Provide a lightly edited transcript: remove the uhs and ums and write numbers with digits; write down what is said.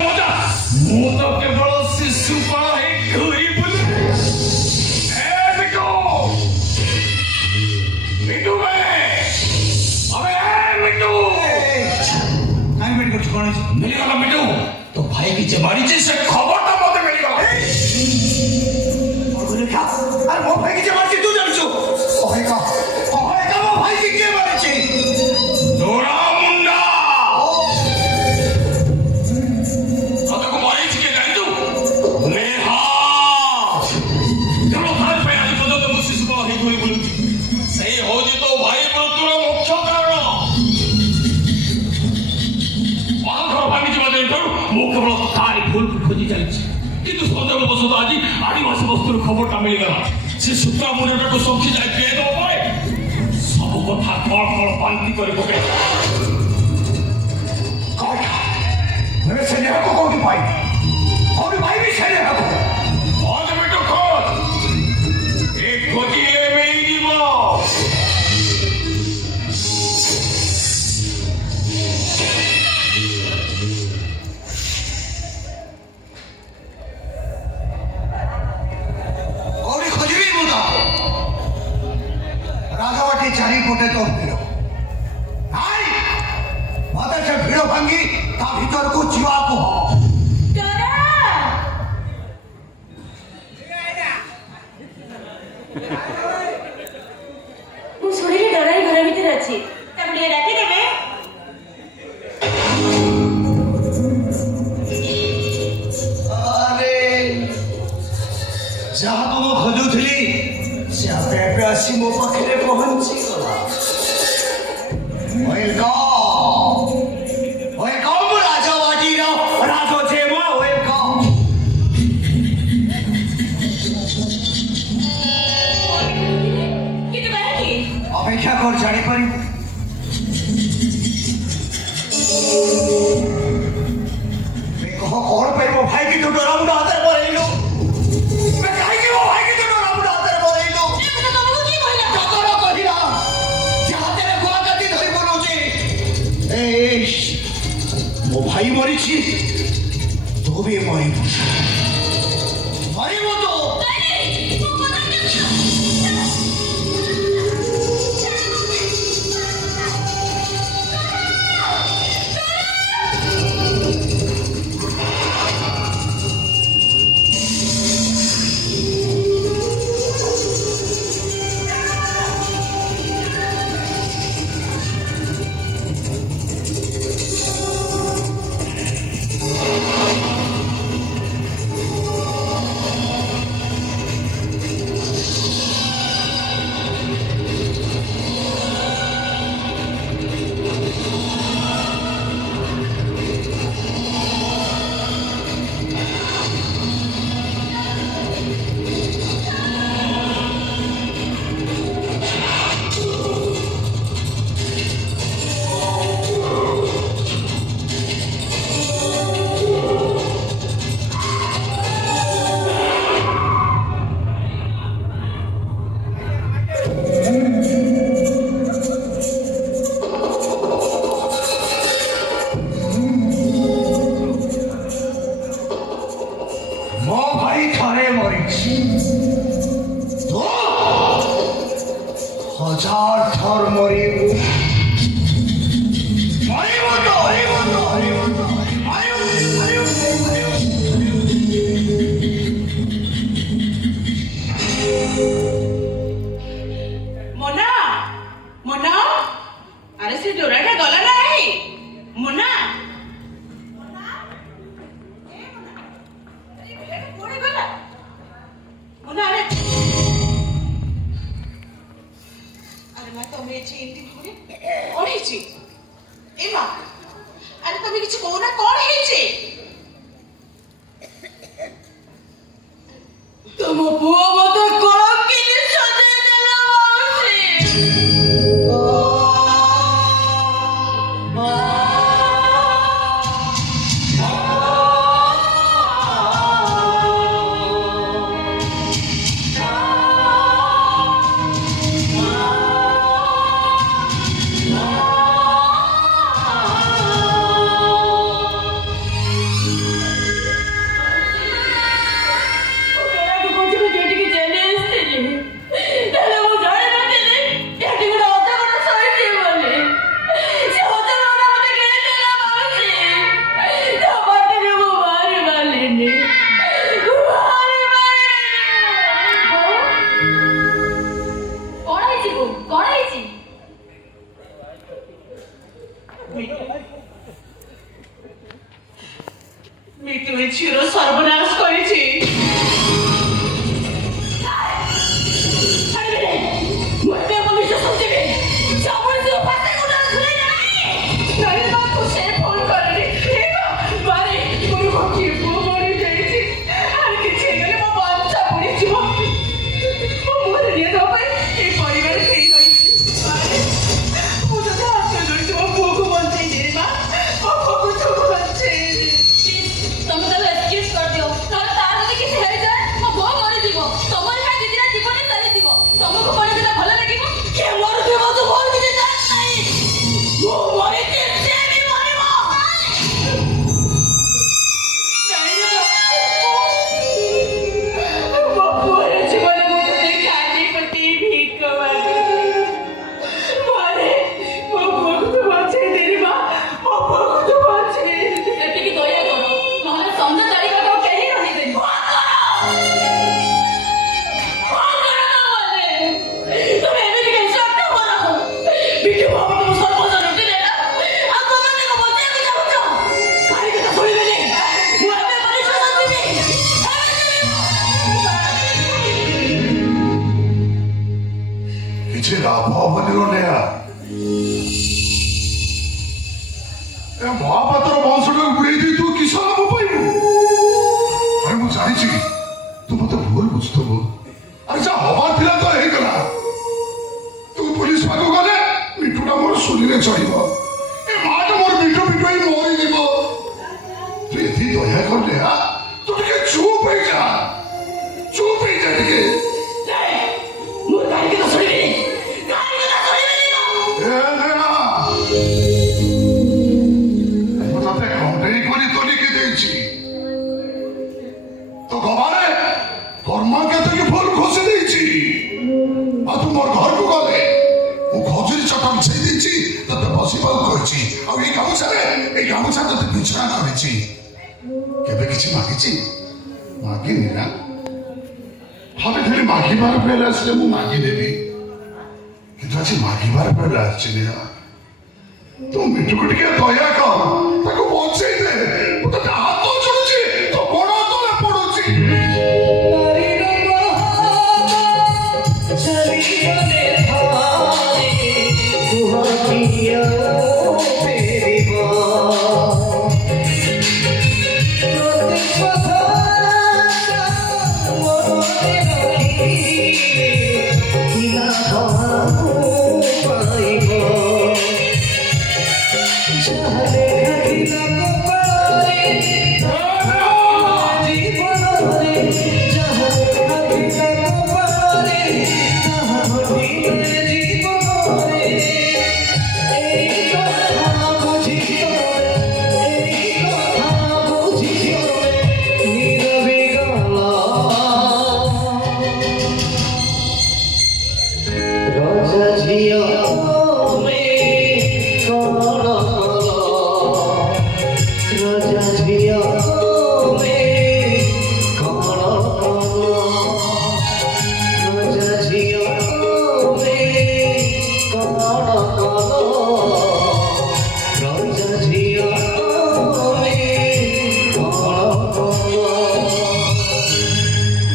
ମୁଁ ତ କେବଳ ଶିଶୁପାଳ ହେଇ ଘୁରି ବୁଲେ। ମିଟୁ कौन मिलेगा मिटू तो भाई की जमारी से खबर तो मत मिलेगा अरे वो भाई की जमारी तू जान छो ओए का वो भाई की के मारी छी दोरा मुंडा तो को मारी छी के जान तू ने हां चलो भाई पे आज तो मुझसे सुबह ही कोई बोल सही हो जी तो भाई बोल तू मुख्य कारण ମୁଁ କେବଳ ତାରି ଭୁଲକୁ ଖୋଜି ଚାଲିଛି କିନ୍ତୁ ସନ୍ଦେହ ବଶତଃ ଆଜି ଆଦିବାସୀ ବସ୍ତୁର ଖବରଟା ମିଳିଗଲା ସେ ଶୁକ୍ରା ମୁଣ୍ଡଟାକୁ ଶଙ୍ଖି ଯାଇ ପିଆଇଦେବା ପରେ ସବୁ କଥା କଳ କଳ ବାନ୍ତି କରି ପକାଇ ସେ ଦେହକୁ କୋଉଠି ପାଇବି କୋଉଠି ପାଇବି ସେ ଦେହକୁ ଏ ଖୋଜିଲେ ମିଳିଯିବ चारिपटे तो भिड़ मत से भिड़ भांगी ता भीतर को जीवा को मु सुनिले डराई घर भीतर अछि तबले राखी देबे अरे जहा तो मो खोजुथली से आपे आपे आसी मो पाखरे पहुंची गला वेलकम राजा वाटी रो राजो जेमा वेलकम किते बाकी अपेक्षा कर जानी पड़ी मैं कहो कौन पे वो भाई की तो डरा मुंडा हाथ पर ले लो मैं काहे की वो भाई की तो डरा मुंडा हाथ पर ले लो ମୋ ଭାଇ ମରିଛି ତୁ ବି ମରିବୁ ମରିବୁ ତୁ हजार थर मरिबू मोना मोना अरे से डोराटा गला नाही मोना मोना ए मोना अरे बेटा कोडे गला मोना अरे मैं तो मेची इंटी थोड़ी মিটু ছিল সর্বনাশ করেছি। କିଛି ଲାଭ ହବନି ନେହା। ଏ ମହାପାତ୍ର ବଂଶଟାକୁ ବୁଡେଇ ଦେଇ ତୁ କିସ ଲାଭ ପାଇବୁ? ଆରେ ମୁଁ ଜାଣିଛି ତୁ ମତେ ଭୁଲ ବୁଝୁଥିବୁ। ଆରେ ଯାହା ହବାର ଥିଲା ତ ହେଇଗଲା। ତୁ ପୁଲିସ ପାଖକୁ ଗଲେ ମିଠୁଟା ମୋର ଶୁଲିରେ ଚଢିବ। ଏ ମାଟା ମୋର ମିଠୁ ମିଠୁ ହେଇ ମରିଯିବ। ତୁ ଏଠି ଦୟା କର ନେହା। ତୁ ଟିକେ ଚୁପ୍ ହେଇଯା। ଚୁପ୍ ହେଇଯା ଟିକେ। तो गवारे कर्मा के फूल खोसी देची आ तू मोर घर को गले मु खजुरी चटा बिछाई देची तते बसिबा कहची आ ए गामुछा तते बिछा करची केबे किछि मागिची मागिनी ना भाबे खाली मागिबार बेला असले मु मागी देबी किंतु आज मागिबार बेला आछि ना तू मिठू को टिके दया कर ताको बचाई दे मु तो हाथ जोड़ुची तो बड़ तले पडुची